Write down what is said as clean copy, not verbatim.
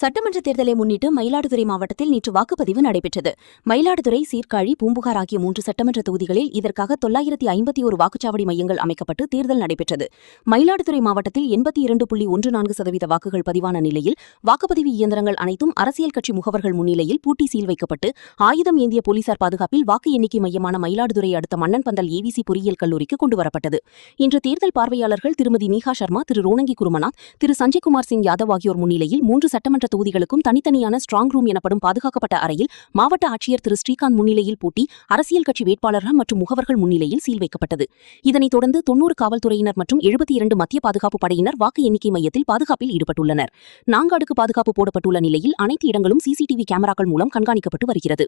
சட்டமன்ற தேர்தலை முன்னிட்டு மயிலாடுதுறை மாவட்டத்தில் நேற்று வாக்குப்பதிவு நடைபெற்றது. மயிலாடுதுறை, சீர்காழி, பூம்புகார் ஆகிய 3 சட்டமன்ற தொகுதிகளில் இதற்காக 951 வாக்குச்சாவடி மையங்கள் அமைக்கப்பட்டு தேர்தல் நடைபெற்றது. மயிலாடுதுறை மாவட்டத்தில் 82.14% வாக்குகள் பதிவான நிலையில் வாக்குப்பதிவு இயந்திரங்கள் அனைத்தும் அரசியல் கட்சி முகவர்கள் முன்னிலையில் பூட்டி சீல் வைக்கப்பட்டு ஆயுதம் ஏந்திய போலீசார் பாதுகாப்பில் வாக்கு எண்ணிக்கை மையமான மயிலாடுதுறை அடுத்த மன்னன்பந்தல் ஏவிசி பொறியியல் கல்லூரிக்கு கொண்டுவரப்பட்டது. இன்று தேர்தல் பார்வையாளர்கள் திருமதி மீகா சர்மா, திரு ரோனங்கி குருமநாத், திரு சஞ்சய்குமார் சிங் யாதவ் ஆகியோர் முன்னிலையில் 3 சட்டமன்ற தொகுதிகளுக்கும் தனித்தனியான ஸ்ட்ராங் ரூம் எனப்படும் பாதுகாக்கப்பட்ட அறையில் மாவட்ட ஆட்சியர் திரு ஸ்ரீகாந்த் முன்னிலையில் பூட்டி அரசியல் கட்சி வேட்பாளர்கள் மற்றும் முகவர்கள் முன்னிலையில் சீல் வைக்கப்பட்டது. இதனைத் தொடர்ந்து 90 காவல்துறையினர் மற்றும் 72 மத்திய பாதுகாப்பு படையினர் வாக்கு எண்ணிக்கை மையத்தில் பாதுகாப்பில் ஈடுபட்டுள்ளனர். 4 அடுக்கு பாதுகாப்பு போடப்பட்டுள்ள நிலையில் அனைத்து இடங்களும் சிசிடிவி கேமராக்கள் மூலம் கண்காணிக்கப்பட்டு வருகிறது.